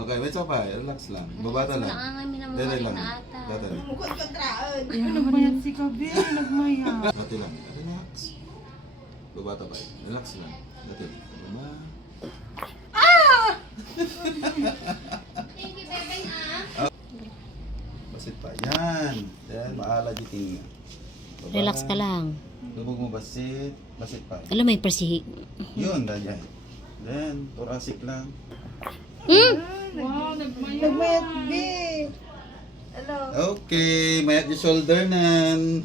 Okay, wait pa. Relax lang. Babata lang. Dali lang. Dali. Nagmayat si Kabe, nagmayat. Dati lang. Relax. Babata pa. Relax lang. Dati. Baba. Thank you, Bebeng, Basit pa. Yan. Yan. Maala dito. Relax ka lang. Lubog mo basit. Basit pa. Alam, may persihi. Yun. Ganyan. Then, thoracic lang. Wow, nagmayat. Nagmayat, Be. Hello. Okay. Mayat yung shoulder nan.